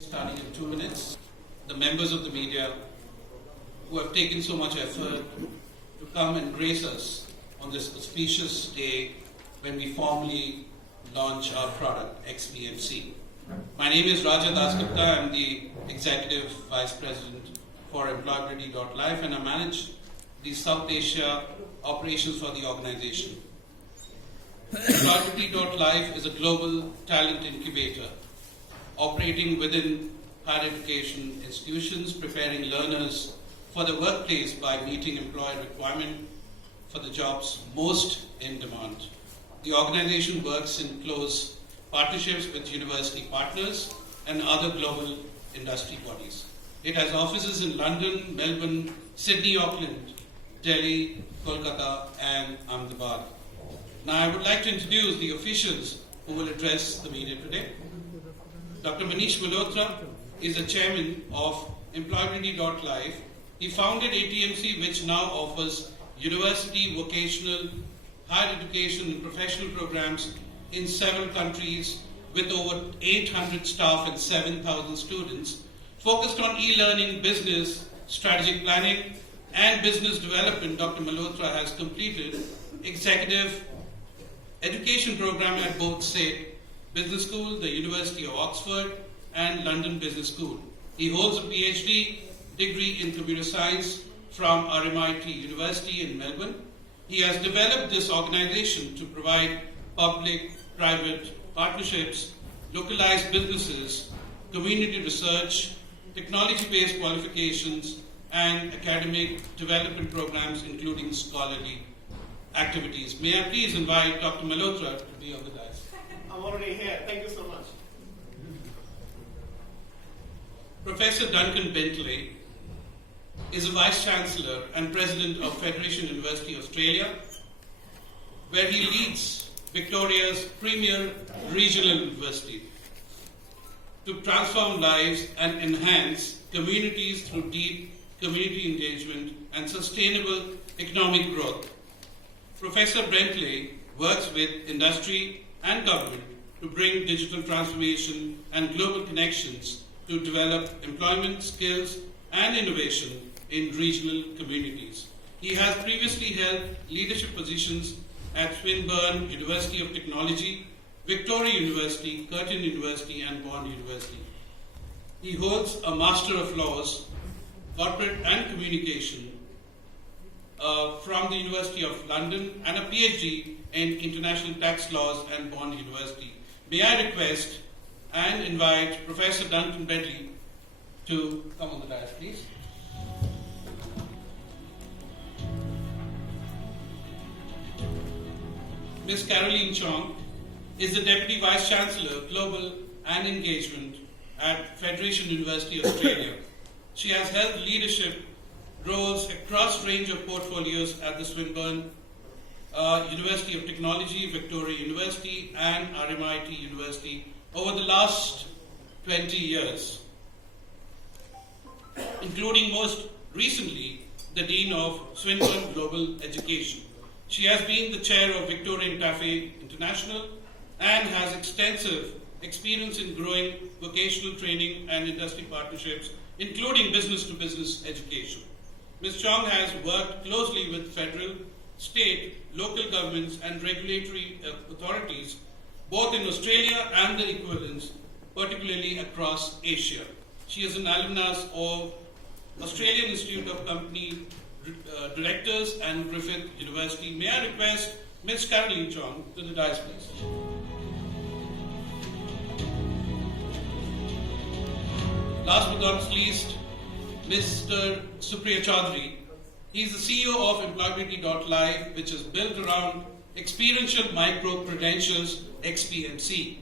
Starting in 2 minutes. The members of the media who have taken so much effort to come and grace us on this auspicious day when we formally launch our product, XBMC. My name is Raja Dasgupta. I'm the Executive Vice President for Employability.life and I manage the South Asia operations for the organization. Employability.life is a global talent incubator operating within higher education institutions, preparing learners for the workplace by meeting employer requirement for the jobs most in demand. The organization works in close partnerships with university partners and other global industry bodies. It has offices in London, Melbourne, Sydney, Auckland, Delhi, Kolkata, and Ahmedabad. Now I would like to introduce the officials who will address the media today. Dr. Manish Malhotra is the chairman of Employability.life. He founded ATMC, which now offers university, vocational, higher education and professional programs in several countries with over 800 staff and 7,000 students, focused on e-learning, business, strategic planning, and business development. Dr. Malhotra has completed executive education program at both State Business School, the University of Oxford, and London Business School. He holds a PhD degree in computer science from RMIT University in Melbourne. He has developed this organization to provide public-private partnerships, localized businesses, community research, technology-based qualifications, and academic development programs, including scholarly activities. May I please invite Dr. Malhotra to be on the dais. I'm already here. Thank you so much. Professor Duncan Bentley is a Vice Chancellor and President of Federation University Australia, where he leads Victoria's premier regional university to transform lives and enhance communities through deep community engagement and sustainable economic growth. Professor Bentley works with industry and government to bring digital transformation and global connections to develop employment, skills, and innovation in regional communities. He has previously held leadership positions at Swinburne University of Technology, Victoria University, Curtin University, and Bond University. He holds a Master of Laws, Corporate and Communication from the University of London and a PhD in International Tax Laws and Bond University. May I request and invite Professor Duncan Bentley to come on the dais, please. Ms. Caroline Chong is the Deputy Vice Chancellor, Global and Engagement at Federation University Australia. She has held leadership roles across range of portfolios at the Swinburne University of Technology, Victoria University, and RMIT University over the last 20 years, including most recently the Dean of Swinburne Global Education. She has been the chair of Victorian Cafe International and has extensive experience in growing vocational training and industry partnerships, including business-to-business education. Ms. Chong has worked closely with federal, state, local governments and regulatory authorities, both in Australia and the equivalents, particularly across Asia. She is an alumnus of Australian Institute of Company Directors and Griffith University. May I request Ms. Caroline Chong to the dais, please. Last but not least, Mr. Supriya Chaudhary. He is the CEO of Employability.life, which is built around experiential micro-credentials, XBMC,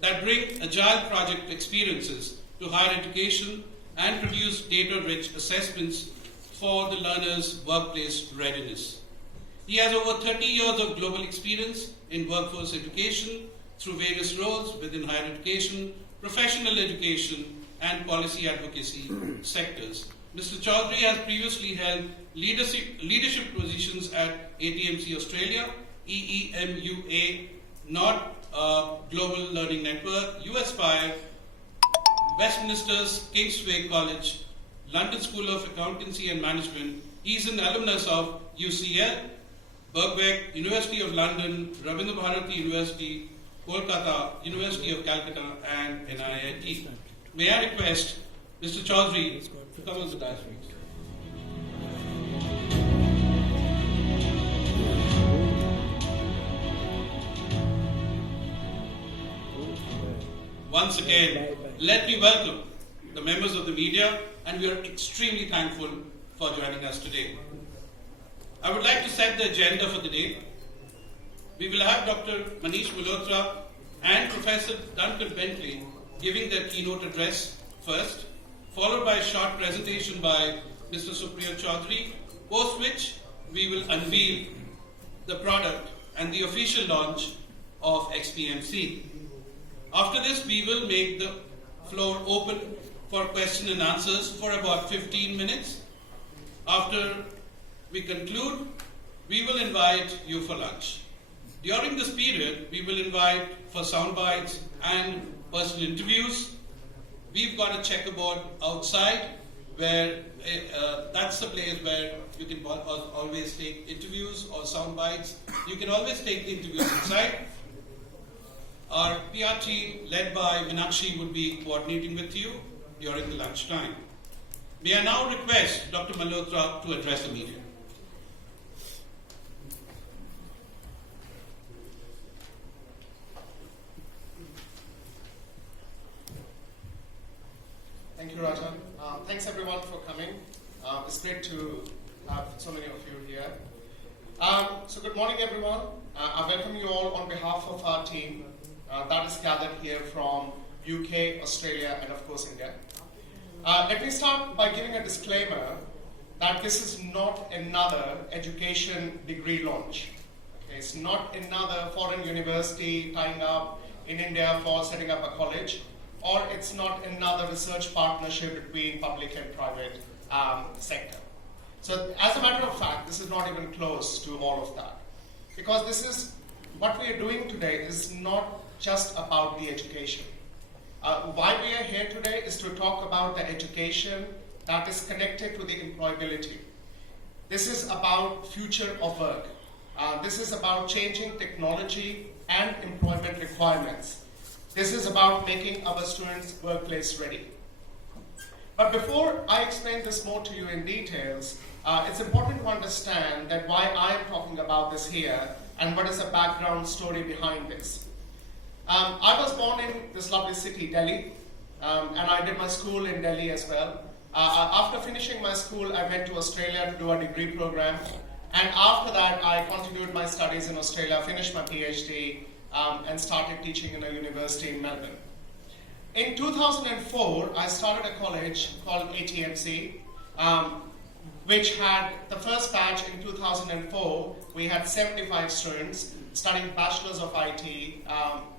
that bring agile project experiences to higher education and produce data-rich assessments for the learner's workplace readiness. He has over 30 years of global experience in workforce education through various roles within higher education, professional education, and policy advocacy sectors. Mr. Chaudhary has previously held leadership positions at ATMC Australia, EEMUA, Global Learning Network, USPIRE, Westminster's Kingsway College, London School of Accountancy and Management. He's an alumnus of UCL, Birkbeck, University of London, Rabindra Bharati University, Kolkata, University of Calcutta, and NIIT. May I request Mr. Chaudhary to come on the dais, please. Once again, let me welcome the members of the media, and we are extremely thankful for joining us today. I would like to set the agenda for the day. We will have Dr. Manish Malhotra and Professor Duncan Bentley giving their keynote address first, followed by a short presentation by Mr. Supriya Chaudhary, post which we will unveil the product and the official launch of XPMC. After this, we will make the floor open for question and answers for about 15 minutes. After we conclude, we will invite you for lunch. During this period, we will invite for sound bites and personal interviews. We've got a checkerboard outside where that's the place where you can always take interviews or sound bites. You can always take the interviews inside. Our PR team, led by Meenakshi, would be coordinating with you during the lunch time. May I now request Dr. Malhotra to address the media. Thank you, Rajan. Thanks everyone for coming. It's great to have so many of you here. So good morning, everyone. I welcome you all on behalf of our team that is gathered here from UK, Australia, and of course India. Let me start by giving a disclaimer that this is not another education degree launch. Okay, it's not another foreign university tying up in India for setting up a college, or it's not another research partnership between public and private sector. So as a matter of fact, this is not even close to all of that. Because this is, what we are doing today is not just about the education. Why we are here today is to talk about the education that is connected to the employability. This is about future of work. This is about changing technology and employment requirements. This is about making our students workplace ready. But before I explain this more to you in details, it's important to understand that why I am talking about this here and what is the background story behind this. I was born in this lovely city, Delhi, and I did my school in Delhi as well. After finishing my school, I went to Australia to do a degree program, and after that I continued my studies in Australia, finished my PhD, and started teaching in a university in Melbourne. In 2004, I started a college called ATMC, which had the first batch in 2004. We had 75 students studying Bachelors of IT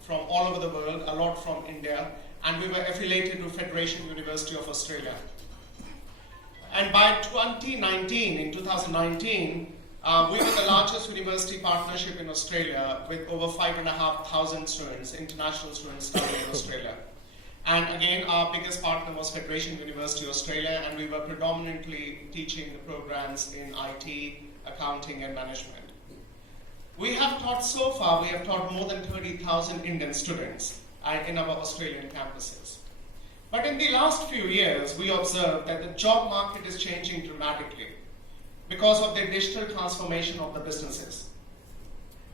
from all over the world, a lot from India, and we were affiliated to Federation University of Australia. And by 2019, in 2019, we were the largest university partnership in Australia with over 5,500 students, international students studying in Australia. And again, our biggest partner was Federation University Australia, and we were predominantly teaching the programs in IT, accounting, and management. We have taught so far, we have taught more than 30,000 Indian students in our Australian campuses. But in the last few years, we observed that the job market is changing dramatically because of the digital transformation of the businesses.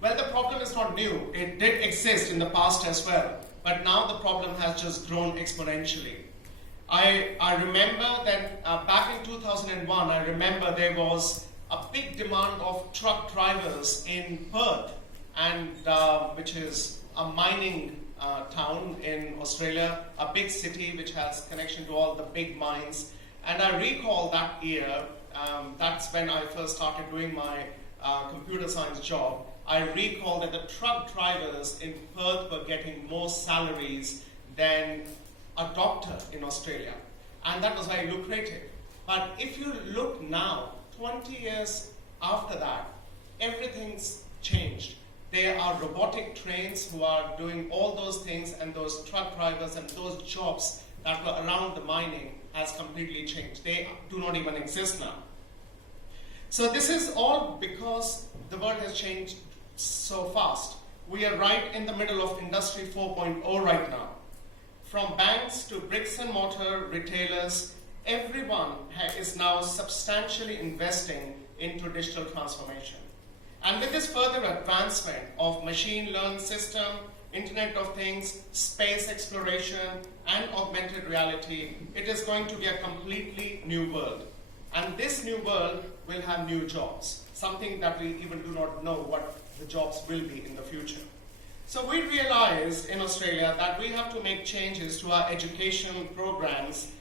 Well, the problem is not new. It did exist in the past as well, but now the problem has just grown exponentially. I remember that back in 2001, I remember there was a big demand of truck drivers in Perth, and which is a mining town in Australia, a big city which has connection to all the big mines. And I recall that year, that's when I first started doing my computer science job. I recall that the truck drivers in Perth were getting more salaries than a doctor in Australia. And that was very lucrative. But if you look now, 20 years after that, everything's changed. There are robotic trains who are doing all those things, and those truck drivers and those jobs that were around the mining has completely changed. They do not even exist now. So this is all because the world has changed so fast. We are right in the middle of Industry 4.0 right now. From banks to bricks and mortar retailers, everyone is now substantially investing into digital transformation. And with this further advancement of machine learned system, Internet of Things, space exploration, and augmented reality, it is going to be a completely new world. And this new world will have new jobs, something that we even do not know what the jobs will be in the future. So we realized in Australia that we have to make changes to our education programs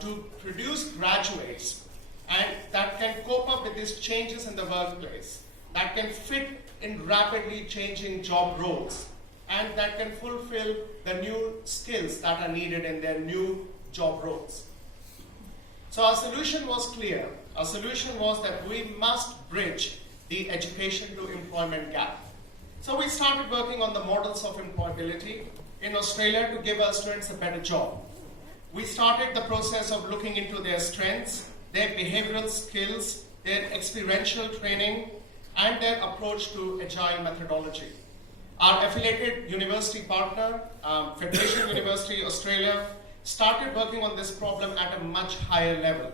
to produce graduates and that can cope up with these changes in the workplace, that can fit in rapidly changing job roles, and that can fulfill the new skills that are needed in their new job roles. So our solution was clear. Our solution was that we must bridge the education to employment gap. So we started working on the models of employability in Australia to give our students a better job. We started the process of looking into their strengths, their behavioral skills, their experiential training, and their approach to agile methodology. Our affiliated university partner, Federation University Australia, started working on this problem at a much higher level.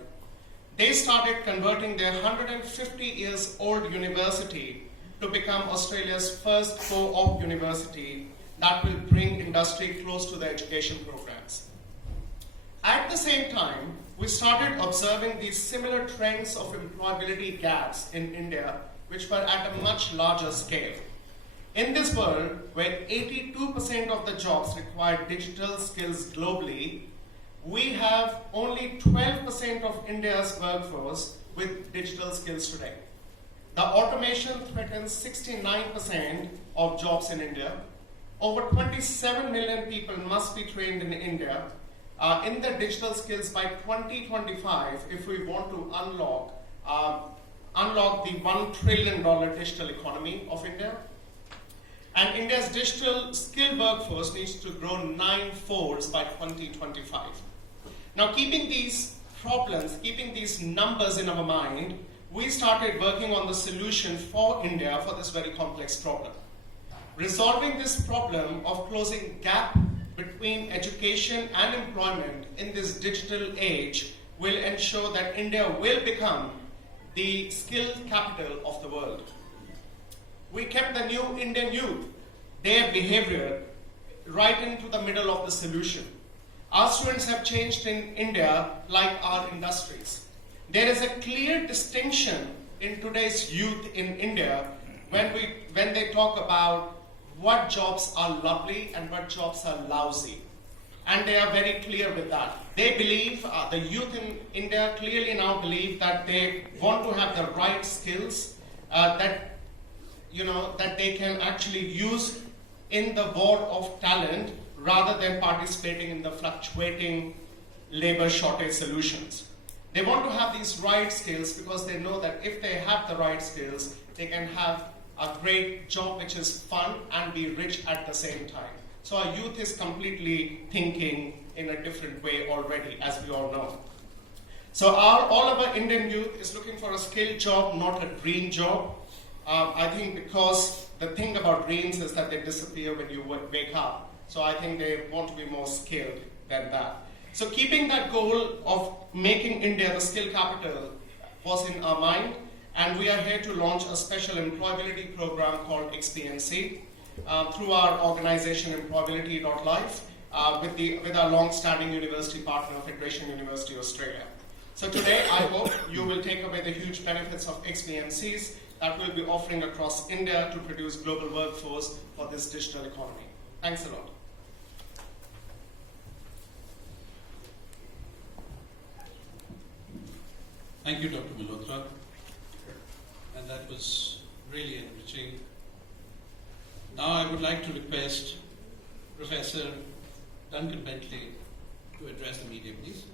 They started converting their 150 years old university to become Australia's first co-op university that will bring industry close to the education programs. At the same time, we started observing these similar trends of employability gaps in India, which were at a much larger scale. In this world, where 82% of the jobs require digital skills globally, we have only 12% of India's workforce with digital skills today. The automation threatens 69% of jobs in India. Over 27 million people must be trained in India in the digital skills by 2025 if we want to unlock the $1 trillion digital economy of India. And India's digital skilled workforce needs to grow 9-folds by 2025. Now, keeping these problems, keeping these numbers in our mind, we started working on the solution for India for this very complex problem. Resolving this problem of closing gap between education and employment in this digital age will ensure that India will become the skilled capital of the world. We kept the new Indian youth, their behavior, right into the middle of the solution. Our students have changed in India like our industries. There is a clear distinction in today's youth in India when they talk about what jobs are lovely and what jobs are lousy. And they are very clear with that. They believe, the youth in India clearly now believe that they want to have the right skills that they can actually use in the war of talent rather than participating in the fluctuating labor shortage solutions. They want to have these right skills because they know that if they have the right skills, they can have a great job which is fun and be rich at the same time. So our youth is completely thinking in a different way already, as we all know. So all of our Indian youth is looking for a skilled job, not a dream job. I think because the thing about dreams is that they disappear when you wake up. So I think they want to be more skilled than that. So keeping that goal of making India the skill capital was in our mind, and we are here to launch a special employability program called XPNC through our organization Employability.life with our long-standing university partner, Federation University Australia. So today, I hope you will take away the huge benefits of XPNCs that we'll be offering across India to produce global workforce for this digital economy. Thanks a lot. Thank you, Dr. Malhotra. And that was really enriching. Now I would like to request Professor Duncan Bentley to address the media, please.